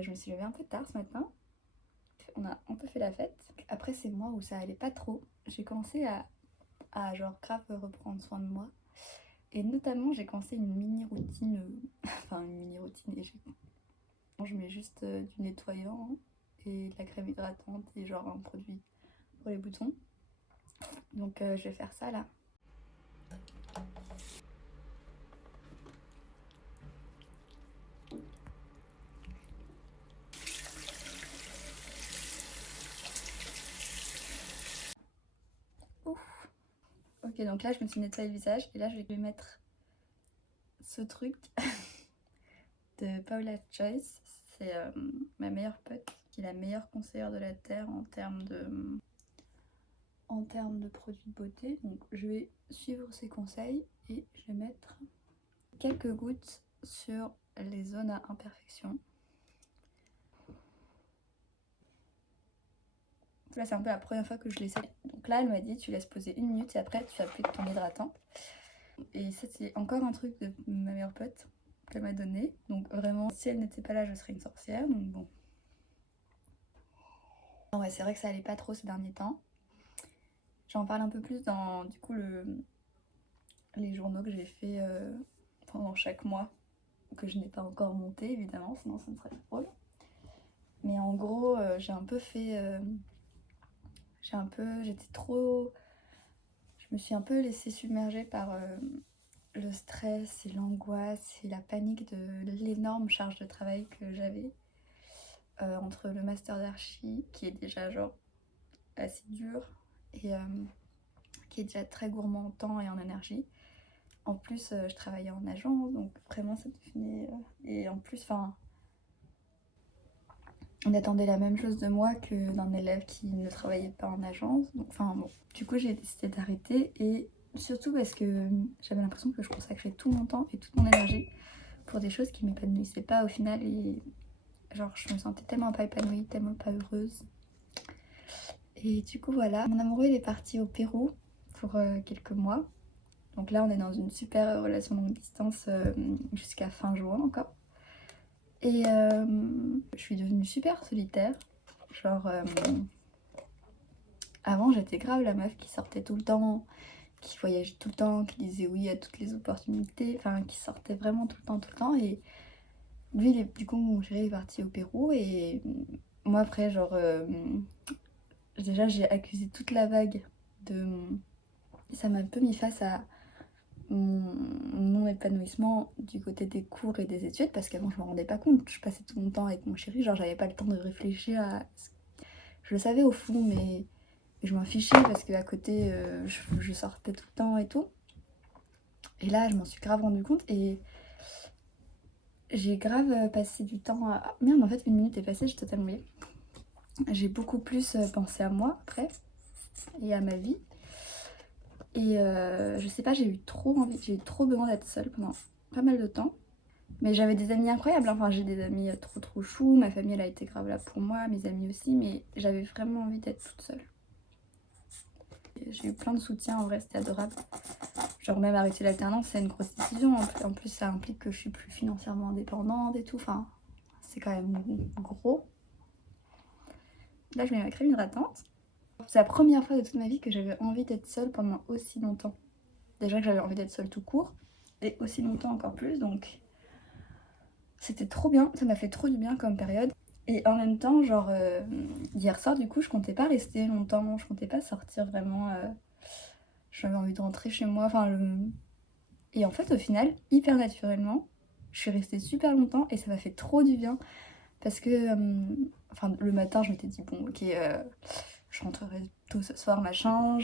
Je me suis levée un peu tard ce matin. On a un peu fait la fête. Après ces mois où ça allait pas trop, j'ai commencé à genre grave reprendre soin de moi. Et notamment j'ai commencé une mini routine, enfin une mini routine et je mets juste du nettoyant et de la crème hydratante et genre un produit pour les boutons. Donc je vais faire ça là. Ouf. Ok, donc là je me suis nettoyé le visage et là je vais mettre ce truc de Paula's Choice. C'est ma meilleure pote qui est la meilleure conseillère de la Terre en termes de produits de beauté. Donc je vais suivre ses conseils et je vais mettre quelques gouttes sur les zones à imperfection. Là c'est un peu la première fois que je l'essaie. Donc là elle m'a dit tu laisses poser 1 minute et après tu appliques ton hydratant. Et ça c'est encore un truc de ma meilleure pote qu'elle m'a donné. Donc vraiment si elle n'était pas là je serais une sorcière. Donc bon. Ouais, c'est vrai que ça allait pas trop ces derniers temps. J'en parle un peu plus dans du coup les journaux que j'ai fait pendant chaque mois, que je n'ai pas encore monté évidemment, sinon ça ne serait pas drôle. Mais en gros, j'ai un peu fait. J'étais trop. Je me suis un peu laissée submerger par le stress et l'angoisse et la panique de l'énorme charge de travail que j'avais entre le master d'archi, qui est déjà genre assez dur et qui est déjà très gourmand en temps et en énergie. En plus, je travaillais en agence, donc vraiment ça devenait. Et en plus, enfin, on attendait la même chose de moi que d'un élève qui ne travaillait pas en agence. Donc, enfin bon, du coup j'ai décidé d'arrêter et surtout parce que j'avais l'impression que je consacrais tout mon temps et toute mon énergie pour des choses qui m'épanouissaient pas au final et genre je me sentais tellement pas épanouie, tellement pas heureuse. Et du coup voilà, mon amoureux il est parti au Pérou pour quelques mois. Donc là on est dans une super relation longue distance jusqu'à fin juin encore. Et je suis devenue super solitaire. Genre, avant j'étais grave la meuf qui sortait tout le temps, qui voyageait tout le temps, qui disait oui à toutes les opportunités, enfin qui sortait vraiment tout le temps, tout le temps. Et lui, du coup, mon chéri est parti au Pérou et moi après, genre, déjà j'ai accusé toute la vague de. Ça m'a un peu mis face à mon non-épanouissement du côté des cours et des études parce qu'avant je me rendais pas compte, je passais tout mon temps avec mon chéri, genre j'avais pas le temps de réfléchir à. Je le savais au fond, mais je m'en fichais parce qu'à côté je sortais tout le temps et tout. Et là je m'en suis grave rendu compte et j'ai grave passé du temps à. Ah, merde, en fait 1 minute est passée, j'ai totalement oublié. J'ai beaucoup plus pensé à moi après et à ma vie. Et je sais pas, j'ai eu trop envie, j'ai eu trop besoin d'être seule pendant pas mal de temps. Mais j'avais des amis incroyables, enfin j'ai des amis trop trop choux, ma famille elle a été grave là pour moi, mes amis aussi, mais j'avais vraiment envie d'être toute seule. J'ai eu plein de soutien, en vrai c'était adorable. Genre même arrêter l'alternance c'est une grosse décision, en plus ça implique que je suis plus financièrement indépendante et tout, enfin c'est quand même gros. Là je mets ma crème hydratante. C'est la première fois de toute ma vie que j'avais envie d'être seule pendant aussi longtemps. Déjà que j'avais envie d'être seule tout court, et aussi longtemps encore plus, donc c'était trop bien, ça m'a fait trop du bien comme période. Et en même temps, genre, hier soir, du coup, je comptais pas rester longtemps, je comptais pas sortir vraiment. J'avais envie de rentrer chez moi, enfin, Et en fait, au final, hyper naturellement, je suis restée super longtemps et ça m'a fait trop du bien. Parce que, enfin, le matin, je m'étais dit, bon, ok, je rentrerai tôt ce soir, machin,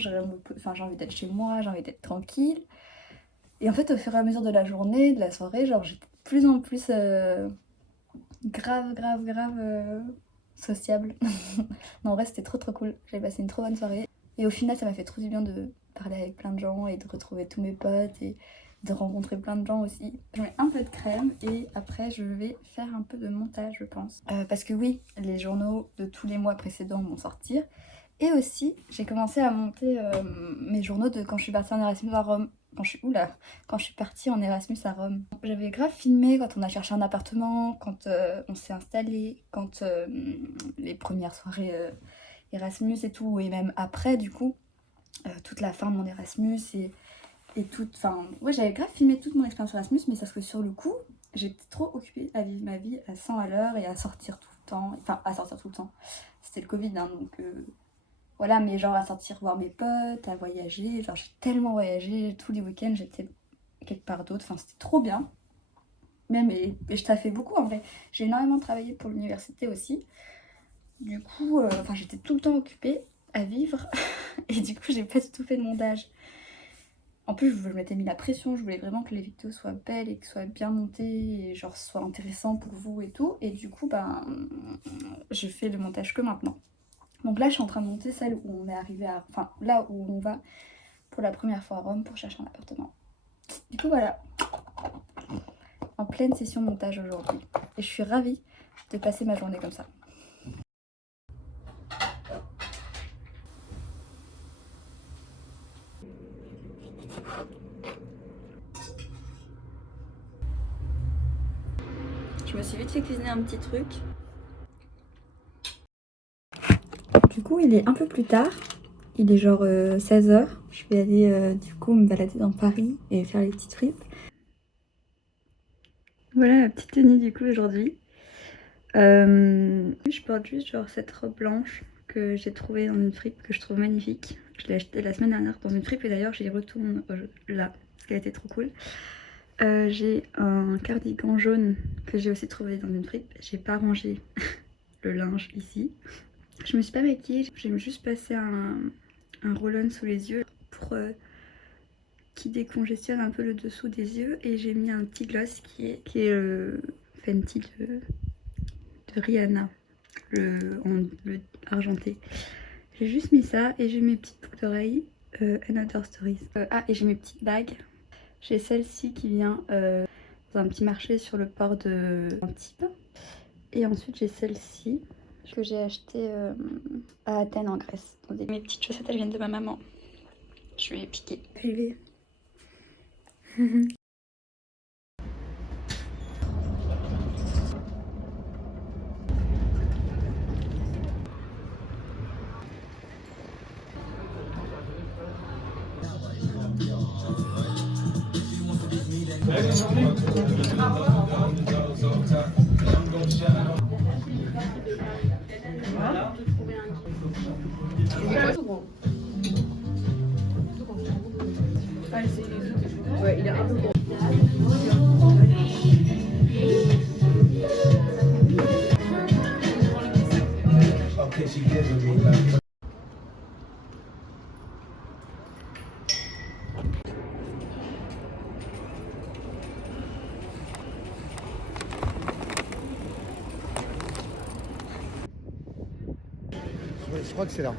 enfin, j'ai envie d'être chez moi, j'ai envie d'être tranquille. Et en fait, au fur et à mesure de la journée, de la soirée, genre, j'étais de plus en plus grave sociable. Non, en vrai, c'était trop trop cool. J'ai passé une trop bonne soirée. Et au final, ça m'a fait trop du bien de parler avec plein de gens et de retrouver tous mes potes et de rencontrer plein de gens aussi. Je mets un peu de crème et après, je vais faire un peu de montage, je pense. Parce que oui, les journaux de tous les mois précédents vont sortir. Et aussi, j'ai commencé à monter mes journaux de quand je suis partie en Erasmus à Rome. quand je suis partie en Erasmus à Rome. J'avais grave filmé quand on a cherché un appartement, quand on s'est installé, quand les premières soirées Erasmus et tout, et même après du coup, toute la fin de mon Erasmus et toute... Enfin, ouais, j'avais grave filmé toute mon expérience Erasmus, mais sauf que sur le coup, j'étais trop occupée à vivre ma vie à 100 à l'heure et à sortir tout le temps. Enfin, à sortir tout le temps. C'était le Covid, hein, donc... Voilà, mais genre à sortir voir mes potes, à voyager. Genre j'ai tellement voyagé, tous les week-ends j'étais quelque part d'autre. Enfin, c'était trop bien. Même, et je taffais beaucoup en vrai. J'ai énormément travaillé pour l'université aussi. Du coup, enfin, j'étais tout le temps occupée à vivre. Et du coup, j'ai pas du tout fait de montage. En plus, je m'étais mis la pression. Je voulais vraiment que les vidéos soient belles et que soient bien montées et genre soient intéressantes pour vous et tout. Et du coup, ben, je fais le montage que maintenant. Donc là, je suis en train de monter celle où on est arrivé à... Enfin, là où on va pour la première fois à Rome pour chercher un appartement. Du coup, voilà. En pleine session montage aujourd'hui. Et je suis ravie de passer ma journée comme ça. Je me suis vite fait cuisiner un petit truc. Du coup, il est un peu plus tard. Il est genre 16h. Je vais aller du coup me balader dans Paris et faire les petits trips. Voilà la petite tenue du coup aujourd'hui. Je porte juste genre cette robe blanche que j'ai trouvée dans une fripe que je trouve magnifique. Je l'ai achetée la semaine dernière dans une fripe et d'ailleurs j'y retourne là parce qu'elle était trop cool. J'ai un cardigan jaune que j'ai aussi trouvé dans une fripe. J'ai pas rangé le linge ici. Je me suis pas maquillée, j'ai juste passé un roll-on sous les yeux pour qui décongestionne un peu le dessous des yeux et j'ai mis un petit gloss qui est Fenty de Rihanna, le argenté. J'ai juste mis ça et j'ai mes petites boucles d'oreilles Another Stories. Et j'ai mes petites bagues. J'ai celle-ci qui vient dans un petit marché sur le port de Antibes. Et ensuite j'ai celle-ci que j'ai achetée à Athènes en Grèce. Mes petites chaussettes elles viennent de ma maman. Je vais piquer. Privé. Ouais, il est un peu gros. Je crois que c'est là.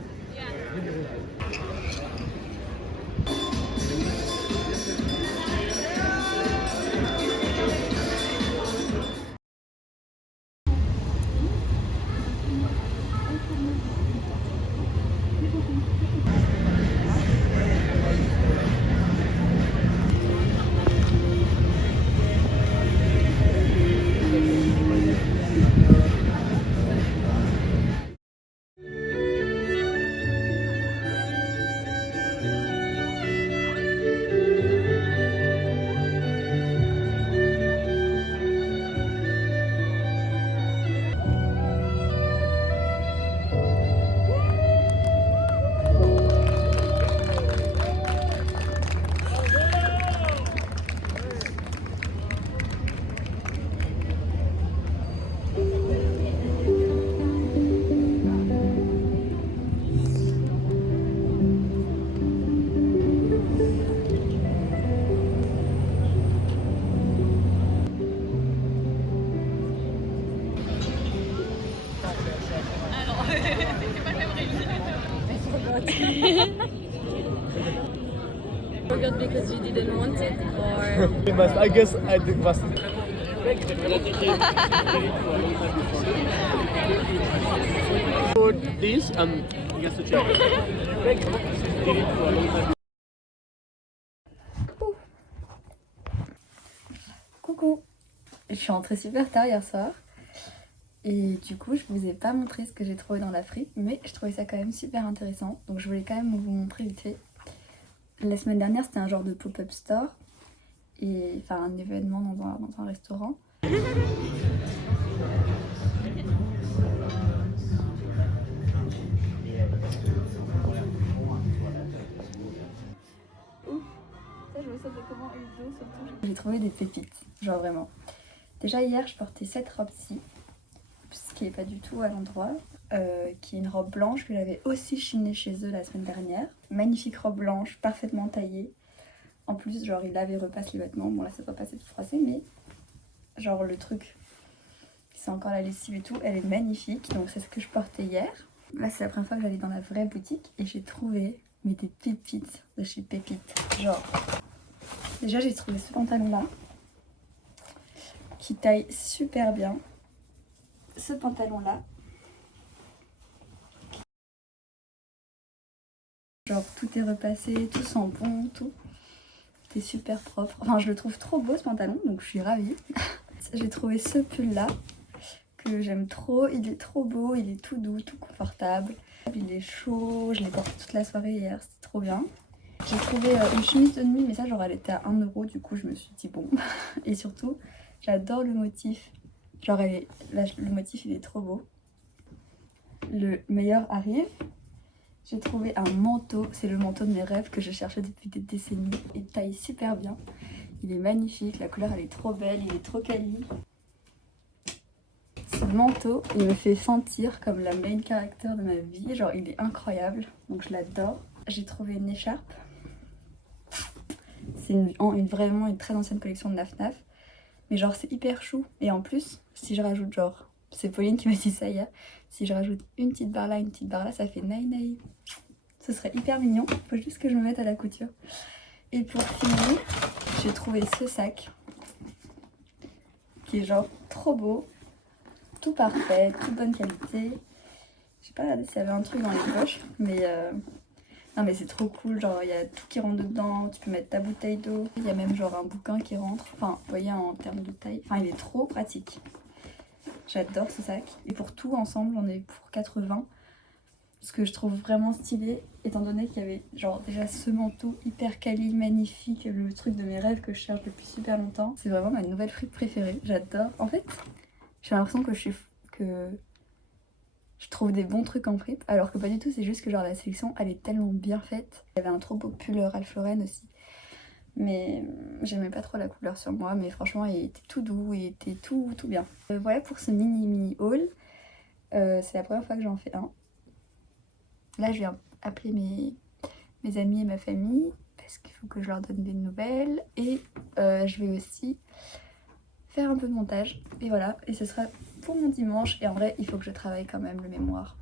Forgot because you didn't want it, or But I guess I must. For this, I guess the check. Je suis rentrée super tard hier soir. Et du coup, je vous ai pas montré ce que j'ai trouvé dans la fripe, mais je trouvais ça quand même super intéressant. Donc je voulais quand même vous montrer vite fait. La semaine dernière, c'était un genre de pop-up store. Et enfin, un événement dans un restaurant. J'ai trouvé des pépites, genre vraiment. Déjà hier, je portais cette robe-ci, ce qui est pas du tout à l'endroit, qui est une robe blanche que j'avais aussi chinée chez eux la semaine dernière. Magnifique robe blanche, parfaitement taillée. En plus, genre, il lave et repasse les vêtements. Bon, là, ça doit passer tout froissé, mais genre, le truc, c'est encore la lessive et tout, elle est magnifique. Donc, c'est ce que je portais hier. Là, c'est la première fois que j'allais dans la vraie boutique et j'ai trouvé mais des pépites de chez Pépite. Genre, déjà, j'ai trouvé ce pantalon-là qui taille super bien. Ce pantalon-là. Genre, tout est repassé, tout sent bon, tout. C'est super propre. Enfin, je le trouve trop beau ce pantalon, donc je suis ravie. J'ai trouvé ce pull-là que j'aime trop. Il est trop beau, il est tout doux, tout confortable. Il est chaud, je l'ai porté toute la soirée hier, c'était trop bien. J'ai trouvé une chemise de nuit, mais ça, genre, elle était à 1 €, du coup, je me suis dit bon. Et surtout, j'adore le motif. Genre, le motif, il est trop beau. Le meilleur arrive. J'ai trouvé un manteau, c'est le manteau de mes rêves que je cherchais depuis des décennies. Il taille super bien. Il est magnifique, la couleur, elle est trop belle, il est trop quali. Ce manteau, il me fait sentir comme la main character de ma vie. Genre, il est incroyable, donc je l'adore. J'ai trouvé une écharpe. C'est vraiment une très ancienne collection de Naf Naf. Mais genre, c'est hyper chou. Et en plus, si je rajoute genre, c'est Pauline qui m'a dit ça hier, si je rajoute une petite barre là, ça fait naï naï. Ce serait hyper mignon. Faut juste que je me mette à la couture. Et pour finir, j'ai trouvé ce sac qui est genre trop beau, tout parfait, toute bonne qualité. J'ai pas regardé s'il y avait un truc dans les poches, mais non, mais c'est trop cool. Genre, il y a tout qui rentre dedans. Tu peux mettre ta bouteille d'eau. Il y a même genre un bouquin qui rentre. Enfin, vous voyez, en termes de taille. Enfin, il est trop pratique. J'adore ce sac. Et pour tout ensemble, j'en ai pour 80. Ce que je trouve vraiment stylé, étant donné qu'il y avait genre déjà ce manteau hyper quali, magnifique, le truc de mes rêves que je cherche depuis super longtemps. C'est vraiment ma nouvelle fripe préférée. J'adore. En fait, j'ai l'impression que je trouve des bons trucs en fripe, alors que pas du tout, c'est juste que genre la sélection elle est tellement bien faite. Il y avait un trop beau pull Ralph Lauren aussi, mais j'aimais pas trop la couleur sur moi, mais franchement il était tout doux, il était tout bien. Voilà pour ce mini haul, c'est la première fois que j'en fais un. Là je vais appeler mes amis et ma famille, parce qu'il faut que je leur donne des nouvelles, et je vais aussi faire un peu de montage, et voilà, et ce sera pour mon dimanche. Et en vrai, il faut que je travaille quand même le mémoire.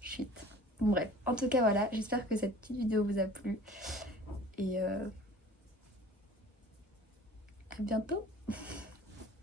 Shit. Bon bref, en tout cas voilà, j'espère que cette petite vidéo vous a plu. Et à bientôt.